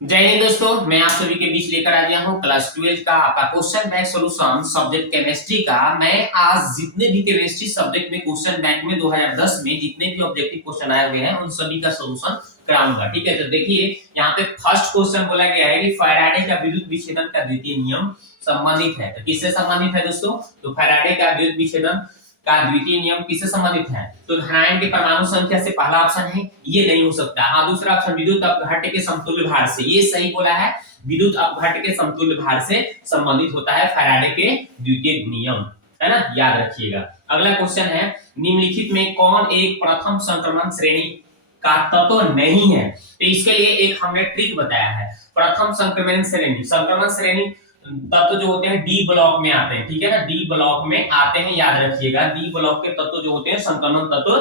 जय हिंद दोस्तों, मैं आप सभी के बीच लेकर आ गया हूँ क्लास 12 का आपका question bank solution subject chemistry का। मैं आज जितने भी केमिस्ट्री सब्जेक्ट में क्वेश्चन बैंक में 2010 में जितने भी ऑब्जेक्टिव क्वेश्चन आए हुए हैं उन सभी का सॉल्यूशन कराऊंगा। ठीक है, तो देखिए यहाँ पे फर्स्ट क्वेश्चन बोला गया है कि फैराडे का विद्युत विच्छेदन का द्वितीय नियम संबंधित है। तो किससे संबंधित है दोस्तों? तो फैराडे का विद्युत विच्छेदन का द्वितीय नियम किससे संबंधित है? तो धनायन के परमाणु संख्या से पहला ऑप्शन है, ये नहीं हो सकता। हाँ, दूसरा ऑप्शन विद्युत अपघट्य के समतुल्य भार से, ये सही बोला है। विद्युत अपघट्य के समतुल्य भार से संबंधित होता है फैराडे के द्वितीय नियम, है ना, याद रखिएगा। अगला क्वेश्चन है, निम्नलिखित में कौन एक प्रथम संक्रमण श्रेणी का तत्व नहीं है? तो इसके लिए एक हमने ट्रिक बताया है। प्रथम संक्रमण श्रेणी तत्व जो होते हैं डी ब्लॉक में आते हैं। ठीक है ना, डी ब्लॉक में आते हैं, याद रखिएगा। डी ब्लॉक के तत्व जो होते हैं संक्रमण तत्व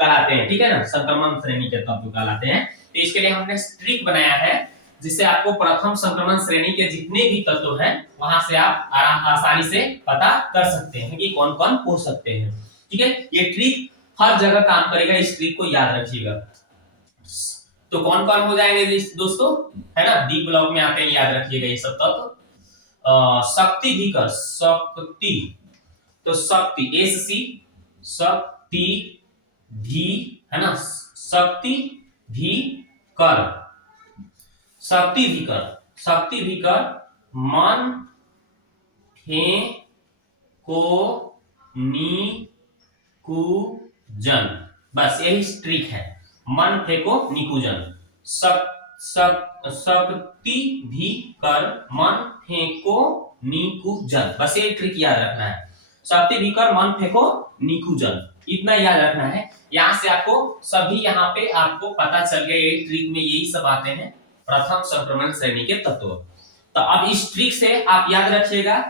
कहलाते हैं। ठीक है ना, संक्रमण श्रेणी के तत्व कहलाते हैं। तो इसके लिए हमने ट्रिक बनाया है जिससे आपको प्रथम संक्रमण श्रेणी के जितने भी तत्व हैं वहां से आप आसानी से पता कर सकते हैं कि कौन कौन हो सकते हैं। ठीक है, ये ट्रिक हर जगह काम करेगा, इस ट्रिक को याद रखिएगा। तो कौन कौन हो जाएंगे दोस्तों, है ना, डी ब्लॉक में आते हैं, याद रखिएगा ये सब तत्व। शक्ति भीकर, शक्ति, तो शक्ति एस सी, शक्ति भी, है ना, शक्ति भी कर, शक्ति भी कर, शक्ति भी कर, मन को नी कुजन। बस यही ट्रिक है, मन फेंको निकुजन। शक्ति भी कर, मन फेंको निकुजन, बस ये ट्रिक याद रखना है। शक्ति भी कर, मन फेंको निकुजन, इतना याद रखना है। यहाँ से आपको सभी यहाँ पे आपको पता चल गया, ये ट्रिक में यही सब आते हैं प्रथम संक्रमण श्रेणी के तत्व। तो अब इस ट्रिक से आप याद रखिएगा,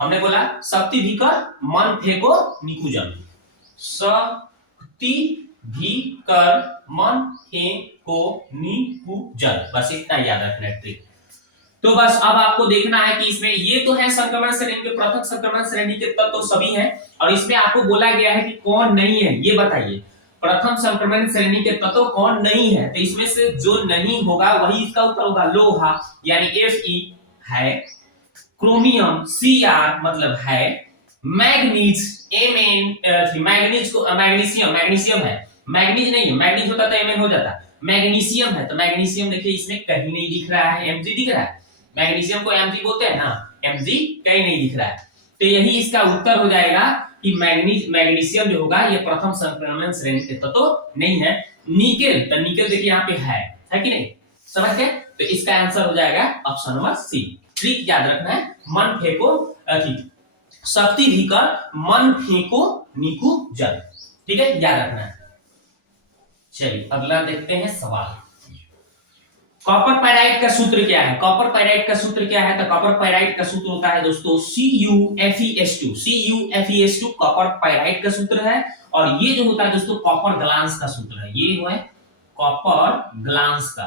हमने बोला शक्ति भी कर, मन फेंको निकुजन। शक्ति भी कर, मन फेंको निकुजन, बस इतना याद रखना है ट्रिक। तो बस अब आपको देखना है कि इसमें ये तो है संक्रमण श्रेणी के, प्रथम संक्रमण श्रेणी के तत्व तो सभी हैं, और इसमें आपको बोला गया है कि कौन नहीं है, ये बताइए। प्रथम संक्रमण श्रेणी के तत्व तो कौन नहीं है? तो इसमें से जो नहीं होगा वही इसका उत्तर होगा। लोहा यानी Fe है, क्रोमियम Cr मतलब है, मैग्नीज Mn, मैग्नीज को मैग्नीशियम है, मैग्नीज नहीं है, मैग्नीज होता तो Mn हो जाता, मैग्नीशियम है। तो मैग्नीशियम देखिए इसमें कहीं नहीं दिख रहा है, Mg दिख रहा है, मैग्नीशियम को Mg बोलते हैं ना, Mg कहीं नहीं दिख रहा है। तो यही इसका उत्तर हो जाएगा कि मैग्नीशियम जो होगा ये प्रथम संक्रमण श्रेणी के तत्व तो नहीं है। निकेल, तो निकेल देखिए यहाँ पे है कि नहीं, समझ गए? तो इसका आंसर हो जाएगा ऑप्शन नंबर सी। ट्रिक याद रखना है, मन फेंको, शक्ति भी कर, मन फेंको निकुजन। ठीक है, याद रखना है। चलिए अगला देखते हैं सवाल। कॉपर पायराइट का सूत्र क्या है? कॉपर पायराइट का सूत्र क्या है? तो कॉपर पायराइट का सूत्र होता है दोस्तों CuFeS2, CuFeS2 कॉपर पायराइट का सूत्र है। और ये जो होता है दोस्तों कॉपर ग्लांस का सूत्र है, ये है कॉपर ग्लांस का।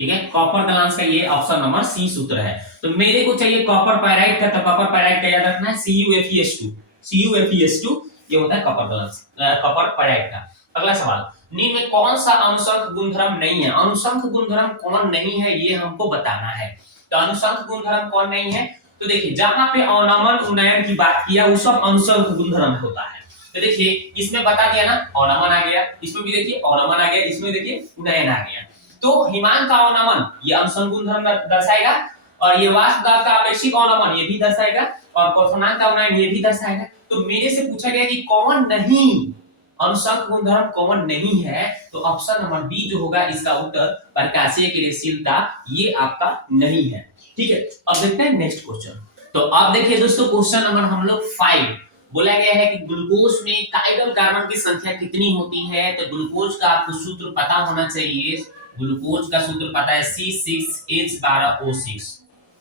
ठीक है, कॉपर ग्लांस का ये ऑप्शन नंबर सी सूत्र है। तो मेरे को चाहिए कॉपर पायराइट का, तो कॉपर पायराइट का याद रखना है CuFeS2, CuFeS2 ये होता है कॉपर ग्लांस, कॉपर पायराइट का। अगला सवाल, निम्न में कौन सा अनुसंख गुणधर्म नहीं है? अनुसंख गुणधर्म कौन नहीं है ये हमको बताना है। तो अनुसंख गुणधर्म कौन नहीं है? तो देखिए जहां पे अवनमन उन्नयन की बात किया वो सब अनुसंख गुणधर्म होता है। तो देखिए इसमें बता दिया ना, अवनमन आ गया, इसमें भी देखिए अवनमन आ गया, इसमें देखिए उन्नयन आ गया। तो हिमांक का अवनमन ये अनुसंख गुणधर्म दर्शाएगा, और ये वाष्प दाब का आपेक्षिक अवनमन ये भी दर्शाएगा, और क्वथनांक का उन्नयन ये भी दर्शाएगा। तो मेरे से पूछा गया कि कौन नहीं, अनुसंख गुणधर्म कौन नहीं है? तो ऑप्शन नंबर बी जो होगा इसका उत्तर प्रकाशीय क्रियाशीलता, ये आपका नहीं है। ठीक है, अब देखते हैं नेक्स्ट क्वेश्चन। तो अब देखिए दोस्तों क्वेश्चन नंबर हम लोग 5 बोला गया है कि ग्लूकोज में काइरल कार्बन की संख्या कितनी होती है? तो ग्लूकोज का आपको सूत्र पता होना चाहिए। ग्लूकोज का सूत्र पता है C6H12O6,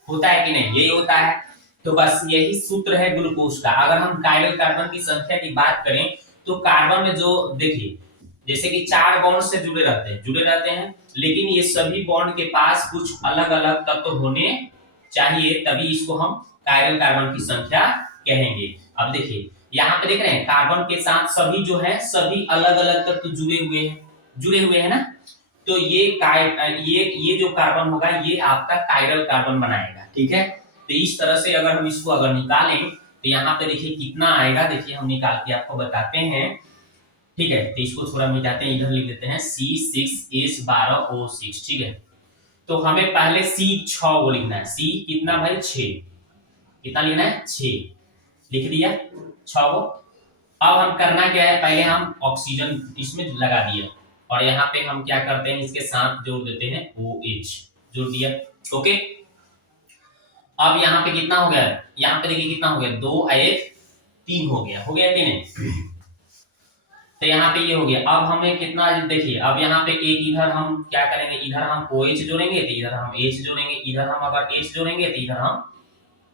होता है कि नहीं? यही होता है। तो बस यही सूत्र है ग्लूकोज का। अगर हम काइरल कार्बन की संख्या की बात करें तो कार्बन में जो देखिए जैसे कि 4 बॉन्ड से जुड़े रहते हैं, लेकिन ये सभी बॉन्ड के पास कुछ अलग अलग तत्व होने चाहिए, तभी इसको हम काइरल कार्बन की संख्या कहेंगे। अब देखिए यहाँ पे देख रहे हैं कार्बन के साथ सभी जो है सभी अलग अलग तत्व जुड़े हुए हैं ना। तो ये जो कार्बन होगा ये आपका कायरल कार्बन बनाएगा, ठीक है। तो इस तरह से अगर हम इसको अगर निकालें तो यहाँ पे देखिए कितना आएगा, देखिए हम निकाल के आपको बताते हैं, ठीक है। तो इसको थोड़ा मिटाते हैं, इधर लिख देते हैं C6H12O6, ठीक है। तो हमें पहले C6 को लिखना है, C कितना भाई 6, कितना लिखना है 6, लिख दिया 6 को। अब हम करना क्या है, पहले हम ऑक्सीजन इसमें लगा दिया और यहाँ पे हम क्या करते हैं इसके साथ जोड़ देते हैं OH, जोड़ दिया, ओके। अब यहाँ पे कितना हो गया, यहाँ पे देखिए कितना हो गया, 2 1 3 हो गया कि नहीं। तो यहाँ पे ये हो गया। अब हमें कितना देखिए, अब यहाँ पे एक इधर हम क्या करेंगे, इधर हम OH जोड़ेंगे तो इधर हम H जोड़ेंगे, इधर हम अगर H जोड़ेंगे तो इधर हम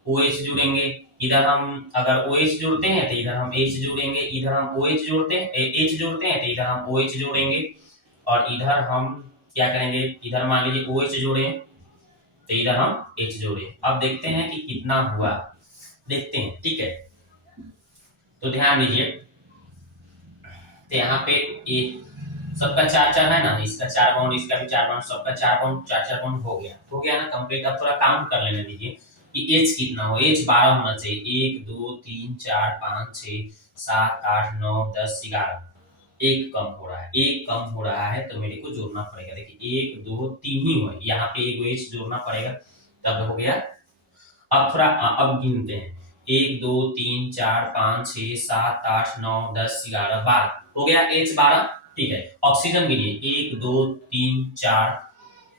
OH जोड़ेंगे, इधर हम अगर OH जोड़ते हैं तो इधर हम H जोड़ेंगे, इधर हम OH जोड़ते हैं H जोड़ते हैं तो इधर हम OH जोड़ेंगे, और इधर हम क्या करेंगे, इधर मान लीजिए OH जोड़े तो इधर हम H जोड़े। अब देखते हैं कि कितना हुआ, देखते हैं, ठीक है। तो ध्यान दीजिए, तो यहाँ पे एक सबका 4 है ना, इसका 4 बाउंड, इसका भी 4 बाउंड, सबका 4 बाउंड 4 बाउंड हो गया ना कंप्लीट। अब थोड़ा काउंट कर लेने दीजिए कि H कितना हो, H 12 होना चाहिए, 1 2 3 4 5 6 7 8 9 10 11, एक कम हो रहा है, एक कम हो रहा है तो मेरे को जोड़ना पड़ेगा। देखिए 1 2 3 ही हुआ, यहाँ पे एक H जोड़ना पड़ेगा, तब हो गया। अब थोड़ा अब गिनते हैं, 1 2 3 4 5 6 7 8 9 10 11 12 हो गया, H 12, ठीक है। ऑक्सीजन गिनिए, 1 2 3 4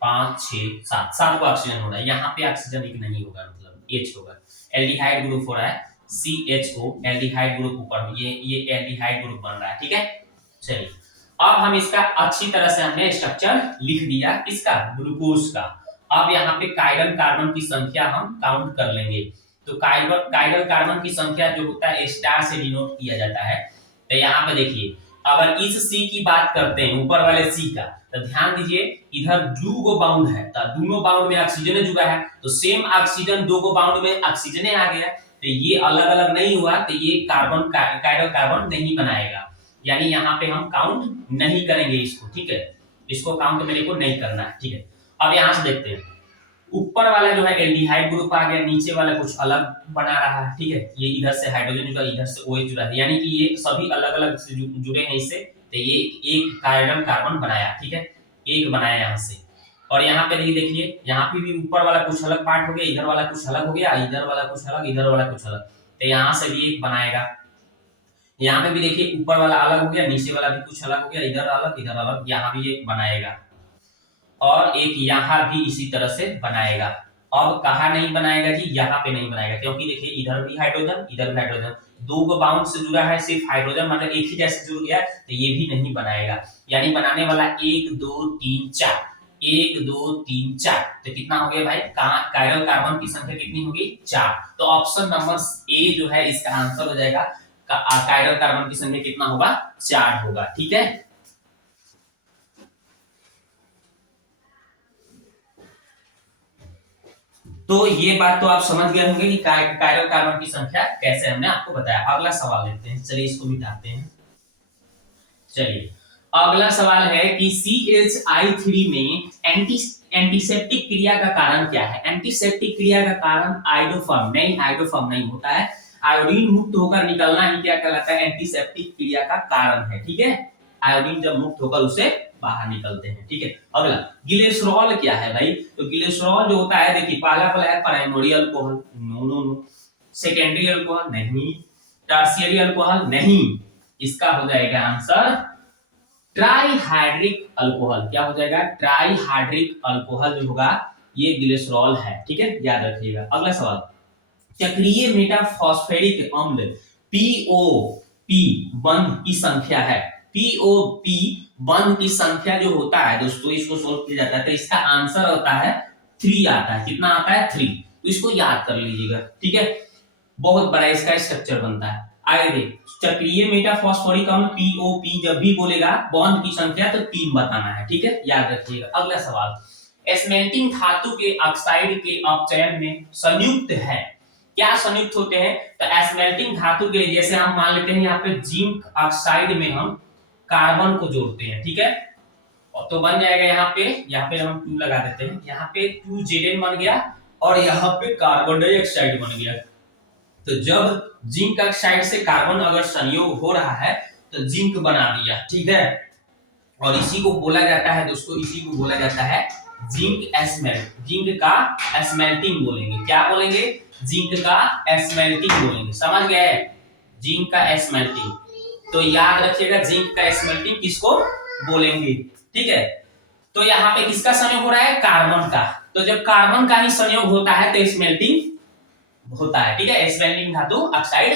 5 6 7, 7 को ऑक्सीजन हो रहा है, यहाँ पे ऑक्सीजन एक नहीं होगा, मतलब H होगा। एल्डिहाइड ग्रुप हो रहा है CHO, एल्डिहाइड ग्रुप ऊपर, ये एल्डिहाइड ग्रुप बन रहा है, ठीक है। चलिए अब हम इसका अच्छी तरह से हमने स्ट्रक्चर लिख दिया, किसका, ग्लूकोज का। अब यहाँ पे कायरल कार्बन की संख्या हम काउंट कर लेंगे। तो कायरल कार्बन की संख्या जो होता है स्टार से डिनोट किया जाता है। तो यहाँ पे देखिए, अगर इस C की बात करते हैं, ऊपर वाले C का, तो ध्यान दीजिए इधर दो बाउंड है, तो दोनों बाउंड में ऑक्सीजन जुड़ा है, तो सेम ऑक्सीजन दो बाउंड में ऑक्सीजन आ गया, तो ये अलग अलग नहीं हुआ, तो ये कार्बन कायरल कार्बन नहीं बनाएगा, यानी यहाँ पे हम काउंट नहीं करेंगे इसको, ठीक है। इसको काउंट मेरे को नहीं करना है, ठीक है। अब यहाँ से देखते हैं, ऊपर वाला जो है एल्डिहाइड ग्रुप आ गया, नीचे वाला कुछ अलग बना रहा है, ठीक है। ये इधर से हाइड्रोजन जुड़ा, इधर से OH जुड़ा है, यानी कि ये सभी अलग अलग से जुड़े हैं इससे, तो ये एक कायरल कार्बन बनाया, ठीक है, एक बनाया यहाँ से। और यहाँ पे देखिए, यहाँ पे भी ऊपर वाला कुछ अलग पार्ट हो गया, इधर वाला कुछ अलग हो गया, इधर वाला कुछ अलग, इधर वाला कुछ अलग, तो यहाँ से भी एक बनाएगा। यहाँ पे भी देखिए ऊपर वाला अलग हो गया, नीचे वाला भी कुछ अलग हो गया, इधर अलग, यहाँ भी एक बनाएगा, और एक यहाँ भी इसी तरह से बनाएगा। अब कहा नहीं बनाएगा जी, यहाँ पे नहीं बनाएगा, क्योंकि देखिए इधर भी हाइड्रोजन, इधर भी हाइड्रोजन, दो गो बाउंड से जुड़ा है, सिर्फ हाइड्रोजन मतलब एक ही जैसे जुड़ गया, तो ये भी नहीं बनाएगा। यानी बनाने वाला 1 2 3 4, 1 2 3 4, तो कितना हो गया भाई, कायरल कार्बन की संख्या कितनी होगी, 4। तो ऑप्शन नंबर ए जो है इसका आंसर हो जाएगा, कायरल कार्बन की संख्या कितना होगा, 4 होगा, ठीक है। तो ये बात तो आप समझ गए होंगे कि कायरल कार्बन की संख्या कैसे हमने आपको बताया। अगला सवाल लेते हैं, चलिए इसको मिटाते हैं। चलिए अगला सवाल है कि CHI3 में एंटीसेप्टिक क्रिया का कारण क्या है। एंटीसेप्टिक क्रिया का कारण आयोडोफॉर्म नहीं होता है, आयोडीन मुक्त होकर निकलना ही क्या कहलाता है, एंटीसेप्टिक क्रिया का कारण है, ठीक है। आयोडीन जब मुक्त होकर उसे बाहर निकलते हैं, ठीक है। अगला ग्लिसरॉल क्या है भाई, तो ग्लिसरॉल जो होता है, देखिए पहला है primary alcohol, no. Secondary alcohol नहीं, टर्शियरी अल्कोहल नहीं, इसका हो जाएगा आंसर ट्राइहाइड्रिक अल्कोहल। क्या हो जाएगा, ट्राइहाइड्रिक अल्कोहल जो होगा ये ग्लिसरॉल है, ठीक है, याद रखिएगा। अगला सवाल, चक्रीय मेटाफॉस्फेरिक अम्ल POP बंध की संख्या है। POP बंध की संख्या जो होता है दोस्तों, इसको सोल्व किया जाता है, तो इसका आंसर होता है 3 आता है। कितना आता है, 3। तो इसको याद कर लीजिएगा, ठीक है। बहुत बड़ा इसका स्ट्रक्चर बनता है। आगे चक्रीय मेटाफॉस्फोरिक अम्ल POP जब भी बोलेगा बॉन्ड की संख्या तो 3 बताना है, ठीक है, याद रखिएगा। अगला सवाल, स्मेल्टिंग धातु के ऑक्साइड के अपचयन में संयुक्त है, क्या संयुक्त होते हैं, तो स्मेल्टिंग धातु के लिए जैसे हम मान लेते हैं यहाँ पे जिंक ऑक्साइड में हम कार्बन को जोड़ते हैं, ठीक है, तो बन जाएगा यहाँ पे हम 2 लगा देते हैं, यहाँ पे 2Zn बन गया और यहाँ पे कार्बन डाइऑक्साइड बन गया। तो जब जिंक ऑक्साइड से कार्बन अगर संयोग हो रहा है तो जिंक बना दिया, ठीक है। और इसी को बोला जाता है दोस्तों, इसी को बोला जाता है जिंक एस्मेल्ट, जिंक का एस्मेल्टिंग बोलेंगे। क्या बोलेंगे? जिंक का एस्मेल्टिंग बोलेंगे। समझ गए? जिंक का एस्मेल्टिंग। तो याद रखिएगा जिंक का एस्मेल्टिंग किसको बोलेंगे, ठीक है। तो यहाँ पे किसका संयोग हो रहा है? कार्बन का। तो जब कार्बन का ही संयोग होता है तो स्मेल्टिंग होता है, ठीक है। स्मेल्टिंग धातु ऑक्साइड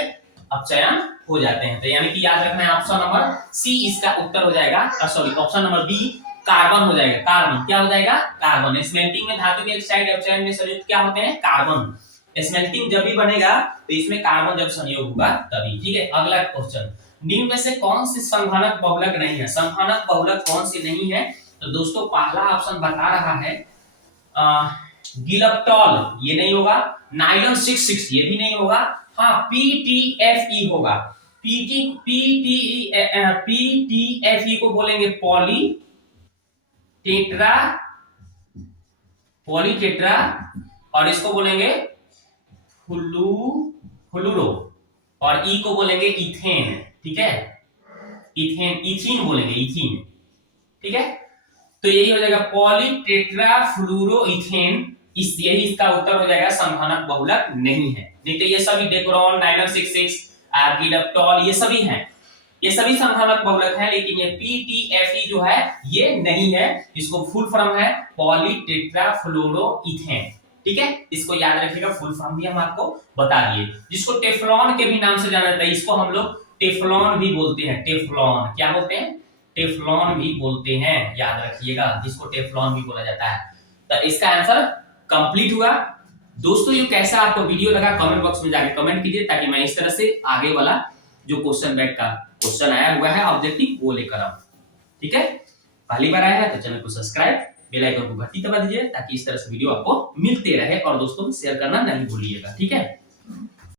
अपचयन हो जाते हैं। तो यानी कि याद रखना है ऑप्शन नंबर सी इसका उत्तर हो जाएगा, sorry option number B carbon हो जाएगा। कार्बन क्या हो जाएगा? कार्बन। स्मेल्टिंग में धातु के ऑक्साइड अपचयन में संयुक्त क्या होते हैं? कार्बन। स्मेल्टिंग जब भी बनेगा तो इसमें कार्बन जब संयोग होगा तभी, ठीक है। अगला क्वेश्चन, निम्न में से कौन सी संघनक बहुलक नहीं है? संघनक बहुलक कौन सी नहीं है? तो दोस्तों पहला ऑप्शन बता रहा है गिलप्टॉल, ये नहीं होगा। नाइलॉन 66 ये भी नहीं होगा। हाँ PTFE होगा। PTFE को बोलेंगे पॉलीटेट्रा और इसको बोलेंगे फ्लूरो और ई को बोलेंगे इथेन, ठीक है। इथीन बोलेंगे, इथीन, ठीक है। तो यही हो जाएगा पॉलीटेट्राफ्लूरोइथेन। यही इसका उत्तर हो जाएगा, संघनक बहुलक नहीं है। नहीं तो ये सभी डेकोरॉन, नाइलॉन 66, गिलप्टॉल ये सभी हैं, ये सभी संघनक बहुलक हैं, लेकिन ये PTFE जो है ये नहीं है। इसको फुल फॉर्म है पॉलीटेट्राफ्लोरोइथेन, ठीक है। इसको याद रखिएगा, फुल फॉर्म भी हम आपको बता दिए। जिसको टेफ्लॉन के भी नाम से जाना जाता है, इसको हम लोग टेफ्लॉन भी बोलते हैं। टेफ्लॉन क्या बोलते हैं? टेफ्लॉन भी बोलते हैं, याद रखिएगा, जिसको टेफ्लॉन भी बोला जाता है। तो इसका आंसर कंप्लीट हुआ। दोस्तों ये कैसा आपको वीडियो लगा कमेंट बॉक्स में जाके कमेंट कीजिए, ताकि मैं इस तरह से आगे वाला जो क्वेश्चन बैंक का क्वेश्चन आया हुआ है ऑब्जेक्टिव वो लेकर आऊं, ठीक है। पहली बार आया है तो चैनल को सब्सक्राइब, बेल आइकन को घंटी दबा दीजिए, ताकि इस तरह से वीडियो आपको मिलते रहे। और दोस्तों को शेयर करना नहीं भूलिएगा, ठीक है।